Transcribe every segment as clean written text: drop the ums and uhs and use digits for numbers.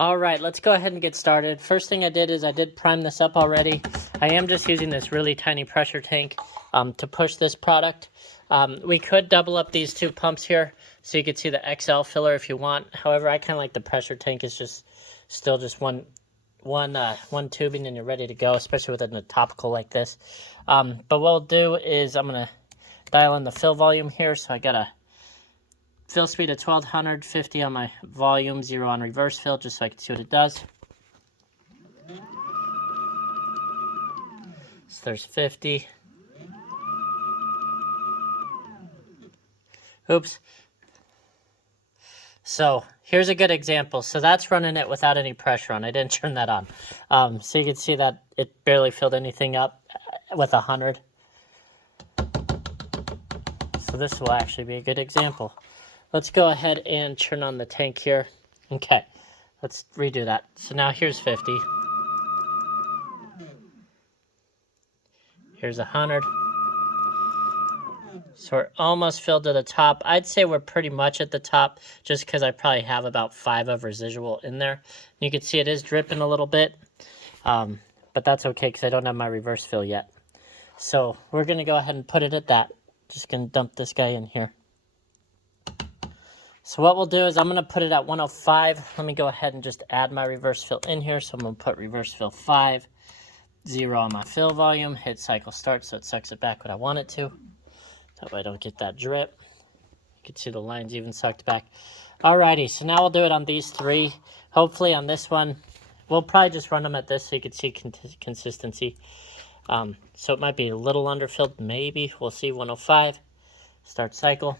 All right, let's go ahead and get started. First thing I did is I did prime this up already. I am just using this really tiny pressure tank to push this product. We could double up these two pumps here so you could see the XL filler if you want. However, I kind of like the pressure tank. It's just still just one tubing and you're ready to go, especially with a topical like this. But what we'll do is I'm going to dial in the fill volume here. So I got a fill speed of 1200, 50 on my volume, 0 on reverse fill, just so I can see what it does. So there's 50. Oops. So here's a good example. So that's running it without any pressure on. I didn't turn that on. So you can see that it barely filled anything up with 100. So this will actually be a good example. Let's go ahead and turn on the tank here. Okay, let's redo that. So now here's 50. Here's 100. So we're almost filled to the top. I'd say we're pretty much at the top just because I probably have about 5 of residual in there. You can see it is dripping a little bit, but that's okay because I don't have my reverse fill yet. So we're going to go ahead and put it at that. Just going to dump this guy in here. So what we'll do is I'm going to put it at 105. Let me go ahead and just add my reverse fill in here. So I'm going to put reverse fill 5, 0 on my fill volume, hit cycle start so it sucks it back what I want it to. That way I don't get that drip. You can see the lines even sucked back. Alrighty, so now we'll do it on these 3. Hopefully on this one, we'll probably just run them at this so you can see consistency. So it might be a little underfilled, maybe. We'll see, 105. Start cycle.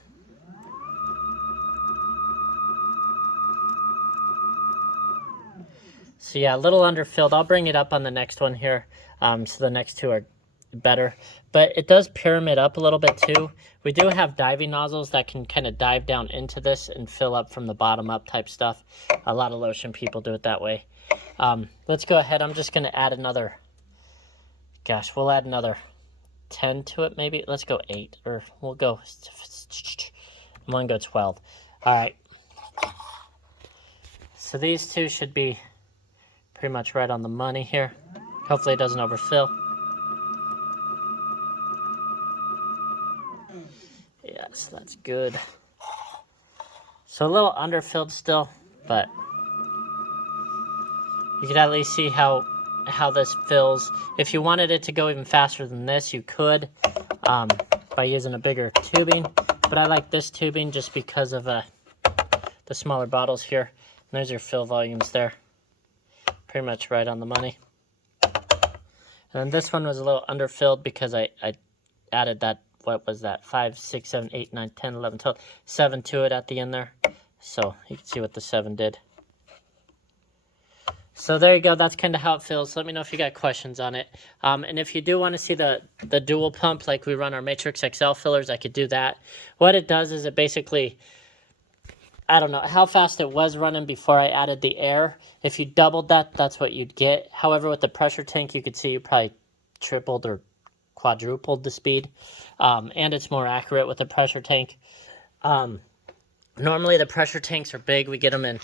So yeah, a little underfilled. I'll bring it up on the next one here. So the next 2 are better. But it does pyramid up a little bit too. We do have diving nozzles that can kind of dive down into this and fill up from the bottom up type stuff. A lot of lotion people do it that way. Let's go ahead. I'm just going to add another, gosh, we'll add another 10 to it maybe. Let's go 8, or we'll go, I'm going to go 12. All right. So these 2 should be pretty much right on the money here. Hopefully it doesn't overfill. Yes, that's good. So a little underfilled still, but you can at least see how this fills. If you wanted it to go even faster than this, you could by using a bigger tubing. But I like this tubing just because of the smaller bottles here. And there's your fill volumes there. Pretty much right on the money. And then this one was a little underfilled because I added that, what was that, 5, 6, 7, 8, 9, 10, 11, 12, 7 to it at the end there. So you can see what the 7 did. So there you go. That's kind of how it feels. Let me know if you got questions on it. And if you do want to see the dual pump, like we run our Matrix XL fillers, I could do that. What it does is it basically, I don't know how fast it was running before I added the air. If you doubled that, that's what you'd get. However, with the pressure tank, you could see you probably tripled or quadrupled the speed. And it's more accurate with the pressure tank. Normally, the pressure tanks are big. We get them in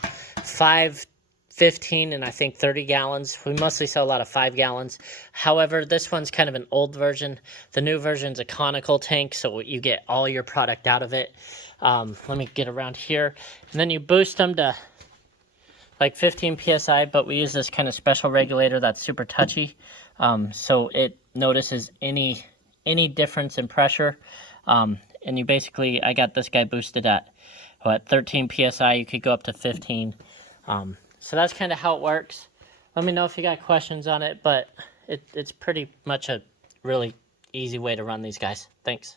5, 15, and I think 30 gallons. We mostly sell a lot of 5 gallons. However, this one's kind of an old version. The new version's a conical tank, so you get all your product out of it. Let me get around here. And then you boost them to like 15 PSI, but we use this kind of special regulator that's super touchy. So it notices any difference in pressure. And you basically, I got this guy boosted at, what, 13 PSI. You could go up to 15. So that's kind of how it works. Let me know if you got questions on it, but it's pretty much a really easy way to run these guys. Thanks.